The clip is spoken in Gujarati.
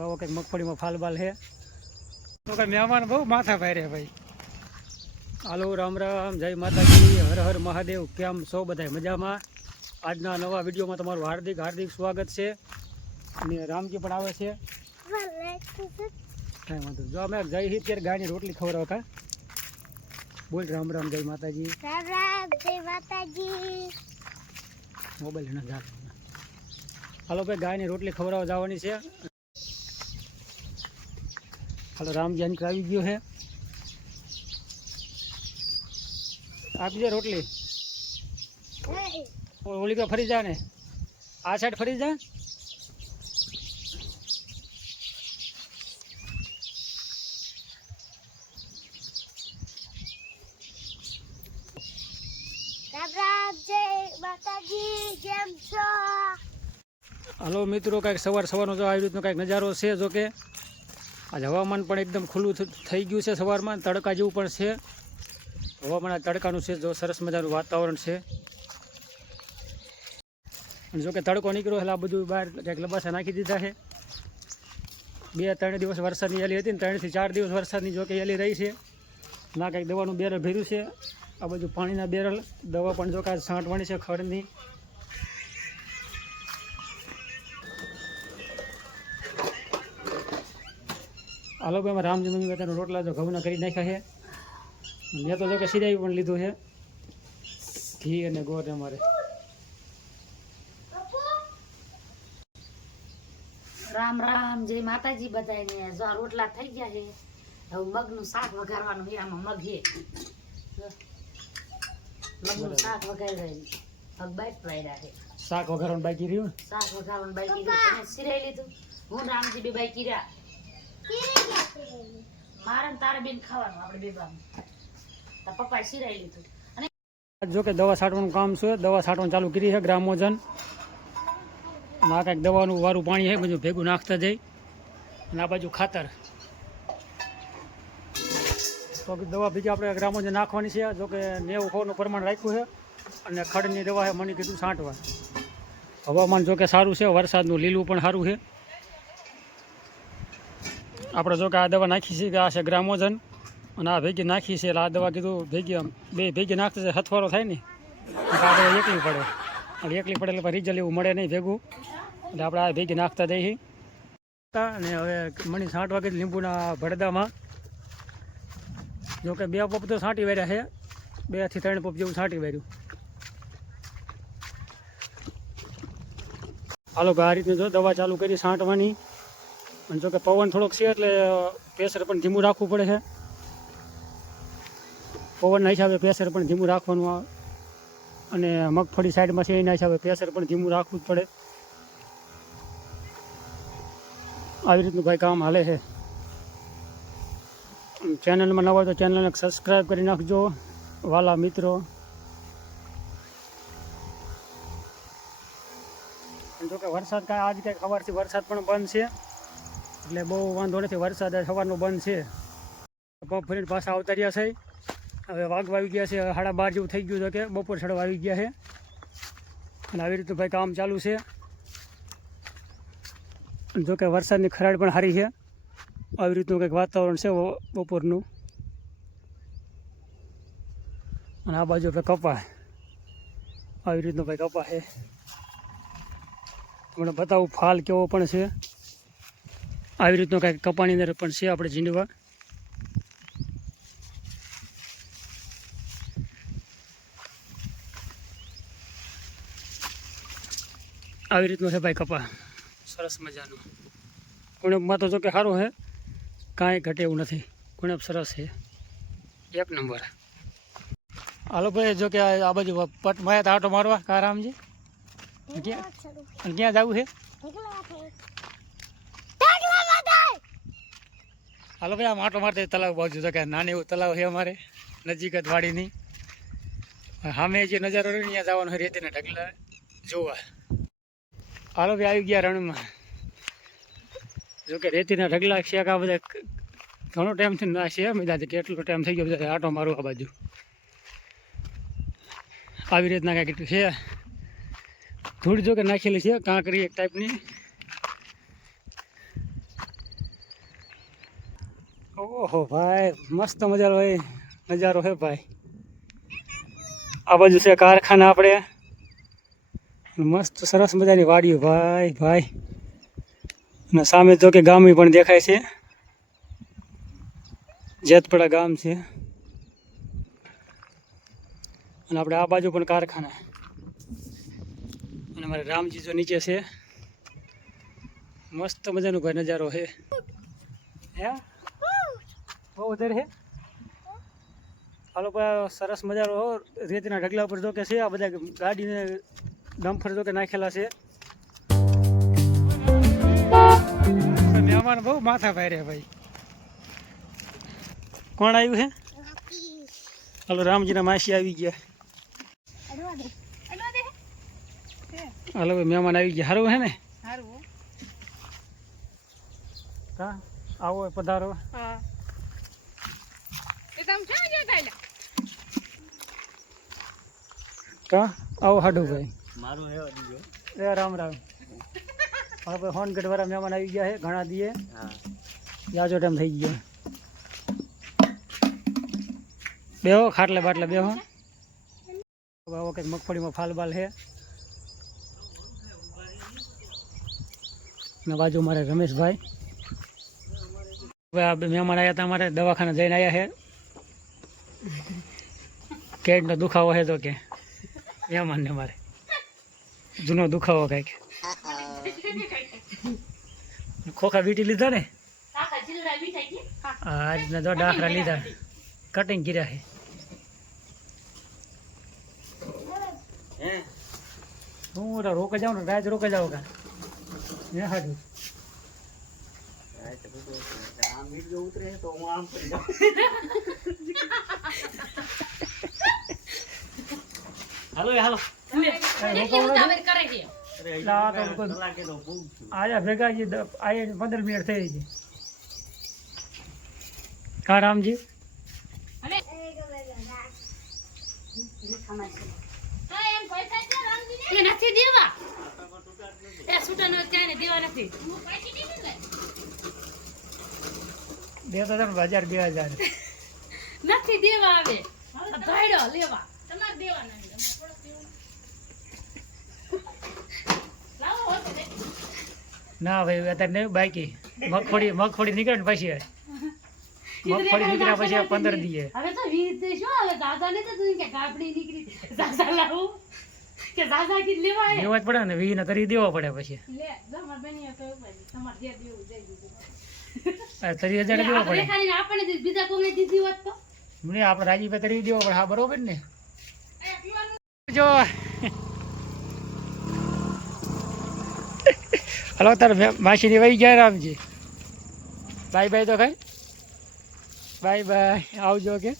આવો કંઈક મગફળીમાં ફાલ બાલ છે તો કંઈ મહેમાન બહુ માથા ભાઈ ભાઈ. હાલો રામ રામ જય માતાજી હર હર મહાદેવ કેમ છો બધા મજામાં? આજના નવા વિડીયોમાં તમારું હાર્દિક હાર્દિક સ્વાગત છે. અને રામજી પણ આવે છે. કાંઈ વાંધો. જો અમે જઈ હિત ત્યારે ગાયની રોટલી ખવડાવો કા? બોલ રામ રામ જય માતાજી. રામ રામ જય માતાજી. મોબાઈલ ના ભાઈ હાલો ભાઈ ગાયની રોટલી ખવડાવવા જવાની છે. હાલો રામજી અંકલ આવી ગયો છે આપજે રોટલી. ઓ- ઓલી તો ફરી જા ને આ સાઈડ ફરી જા. હાલો મિત્રો કાંઈક સવાર સવારનો જો આવી રીતનો કાંઈક નજારો છે જો કે આજ હવામાન પણ એકદમ ખુલ્લું થઈ ગયું છે સવારમાં. તડકા જેવું પણ છે. હવામાન આ તડકાનું છે. જો સરસ મજાનું વાતાવરણ છે. અને જો કે તડકો નીકળ્યો એટલે આ બધું બહાર ક્યાંક લબાસા નાખી દીધા છે. બે ત્રણ દિવસ વરસાદની એલી હતી ને ત્રણથી ચાર દિવસ વરસાદની જો કે એલી રહી છે. ના કંઈક દવાનું બેરલ ભર્યું છે. આ બધું પાણીના બેરલ. દવા પણ જો કે આજ છાંટવાની છે ખડની. હાલો લોકો એમાં રામજી મમ્મી પોતાના રોટલા તો ઘઉંના કરી નાખ્યા છે. મેં તો જો કે સિરાઈ પણ લીધું છે. ઘી અને ગોળ અમારે. રામ રામ જય માતાજી બધાને જો આ રોટલા થઈ ગયા છે હવે મગનું શાક વઘારવાનું છે આમાં મગ છે. મગનું શાક વઘારી મગ બાઈટ વાયરા છે. શાક વઘારવાનું બાકી રહ્યું? શાક વઘારવાનું બાકી રહ્યું સિરાઈ લીધું? હું રામજી બે બાઈકી રહ્યા મારે તારે બેન ખાવાનું, આપણે બે બામ પપ્પાએ સિરાઈ લીધું. અને જો કે દવા છાંટવાનું કામ છે, દવા છાંટવાનું ચાલુ કરી છે ગ્રામોજન. માં કાંઈક દવાનું વારું પાણી છે, બધું ભેગું નાખતા જાય અને આ બાજુ ખાતર. તો દવા બીજી આપણે ગ્રામોજન નાખવાની છે. જો કે નેવું ખોનું પ્રમાણ રાખ્યું છે અને ખડની દવા છે, મને કીધું છાંટવા. હવામાન જો કે સારું છે, વરસાદનું લીલું પણ સારું છે. આપણે જો કે આ દવા નાખી છે કે આ છે ગ્રામોજન. અને આ ભેગી નાખી છે, એટલે આ દવા કીધું ભેગી બે ભેગી નાખતા છે હથવારો થાય ને. આ દવા એકલી પડે. એટલે એકલી પડે એટલે રિઝલ્ટ એવું મળે નહીં ભેગું. એટલે આપણે આ ભેગી નાખતા જઈએ. અને હવે મણી છાંટવા કીધું લીંબુના ભડદામાં જો કે બે પપ તો છાંટી વાર્યા છે. બેથી ત્રણ પપ જેવું છાંટી વાર્યું. હાલો આ રીતની જો દવા ચાલુ કરી છાંટવાની અને જોકે પવન થોડોક છે એટલે પ્રેશર પણ ધીમું રાખવું પડે છે. પવનના હિસાબે પ્રેશર પણ ધીમું રાખવાનું આવે અને મગફળી સાઈડમાં છે, એના હિસાબે પ્રેશર પણ ધીમું રાખવું જ પડે. આવી રીતનું ભાઈ કામ હાલે છે. ચેનલમાં નવા તો ચેનલને સબસ્ક્રાઈબ કરી નાખજો, વાલા મિત્રો. જોકે વરસાદ કાંઈ, આજ કાંઈ ખબર છે, વરસાદ પણ બંધ છે. એટલે બહુ વાંધો નથી, વરસાદ સવારનો બંધ છે. પંપ ફરીને પાછા આવતા રહ્યા છે. હવે વાગવા આવી ગયા છે, સાડા બાર જેવું થઈ ગયું છે કે બપોર છડવા આવી ગયા છે. અને આવી રીતે ભાઈ કામ ચાલુ છે. જો કે વરસાદની ખરાડ પણ સારી છે. આવી રીતનું કંઈક વાતાવરણ છે બપોરનું. અને આ બાજુ આપણે કપા. આવી રીતનું ભાઈ કપા છે. તમને બતાવું ફાલ કેવો પણ છે. આવી રીતનો કાંઈક કપાની અંદર પણ છે આપણે ઝીંડવા. આવી રીતનું છે ભાઈ કપા. સરસ મજાનું. કુણપમાં તો જો કે સારું છે કાંઈ ઘટે એવું નથી. કુણપ સરસ છે. એક નંબર. હાલો ભાઈ જો કે આ આ બાજુ પટ માયા તો આટો મારવા કારામજી. ક્યાં અને ક્યાં જવું છે? હાલો ભાઈ આમ આટો મારતા તલાવ બાજુ. તો કે નાની એવું તલાવ છે અમારે, નજીક જ વાડીની. સામે જે નજારો રહ્યો ત્યાં જવાનું હોય રેતીના ઢગલા. જોવા. હાલો ભાઈ, આવી ગયા રણમાં. જો કે રેતીના ઢગલા છે, આ બધા ઘણો ટાઈમથી ના છે બધા કેટલો ટાઈમ થઈ ગયો, બધા આટો મારું આ બાજુ. આવી રીતના કાંઈક છે. ધૂળ જો કે નાખેલી છે, કાંકરી એક ટાઈપની ઓહો ભાઈ, મસ્ત મજાનો ભાઈ નજારો છે ભાઈ. આ બાજુ છે કારખાના આપણે. મસ્ત સરસ મજાની વાડીઓ ભાઈ ભાઈ. અને સામે જો કે ગામી પણ દેખાય છે. જેતપડા ગામ છે. અને આપણે આ બાજુ પણ કારખાના. અને અમારે રામજી જો નીચે છે. મસ્ત મજાનો ભાઈ નજારો છે હે? બહુ વધારે છે હાલો ભાઈ સરસ મજાનો રેતીના ઢગલા ઉપર જો કે છે આ બધા ગાડીને ડમ્ફર જો કે નાખેલા છે. મહેમાન બહુ માથા રે ભાઈ. કોણ આવ્યું છે હાલો રામજીના માસી આવી ગયા. હાલો ભાઈ મહેમાન આવી ગયા. સારું હે ને? હારું હા. આવો પધારો. હા. એ તમ ક્યાં જતા આવો હાડું ભાઈ. મારું હે દીજો એ રામ રામ. હા હોનગઢ વાળા મહેમાન આવી ગયા છે ઘણા દીએ. હા. જાજો ટાઈમ થઈ ગયો. બેહો ખાટલે બાટલે બેહો. આવો કંઈક મગફળીમાં ફાલ બાલ છે ને બાજુ મારે રમેશભાઈ. હવે આ બે મહેમાન આવ્યા હતા અમારે દવાખાને જઈને આવ્યા છે કેટનો દુખાવો છે તો કે? મહેમાનને મારે. જૂનો દુખાવો કંઈક. ખોખા વીટી લીધા ને? કાકા ચીલડા મીઠાઈ કે આ રીતના જો ડાખરા લીધા. કટિંગ કર્યા છે હે. હું ઓલા રોકે જાઉં ને રાત રોકે જાઉં કા? ને હાજુ આ તો બધું છે. આમ વીડિયો ઉતરે તો હું આમ કરી જાઉં હાલો એ હાલો એટલે ઉતાવળ કરે છે અરે હજી ના, તો તો કોઈ- કલાકે તો બહુ છું આયા ભેગા દ- આયા પંદર મિનિટ થઈ છે. કા રામજી. નથી દેવા. એ છૂટા નો ચાઈને દેવા નથી. બે તો તમે હજાર બે હજાર. નથી દેવા આવે. લેવા. તમારે દેવાના લાવો હોતે દે. ના ભાઈ અત્યારે નહીં બાકી. મગફળી મગફળી નીકળે ને પછી. મગફળી નીકળ્યા પછી પંદર દીએ. હવે તો વીસ દે શું હવે દાદા ને તો તું કે ગાબડી નીકળી. દાદા લાવું. કે દાદા કી લેવા દેવા જ પડે ને વીને કરી દેવો પડે પછી. લે તમાર બેની તો તમાર જે દેવું જઈ દીધું. આ હજાર દેવો પડે. ખાલી આપણને બીજા કોઈને દીધી હોત તો? મને આપણે રાજીભાઈ કરી દેવો પડે. હા બરોબર ને? જો હલો તાર માસીની વહી ગયા રામજી. બાય બાય તો કઈ બાય બાય. આવજો કે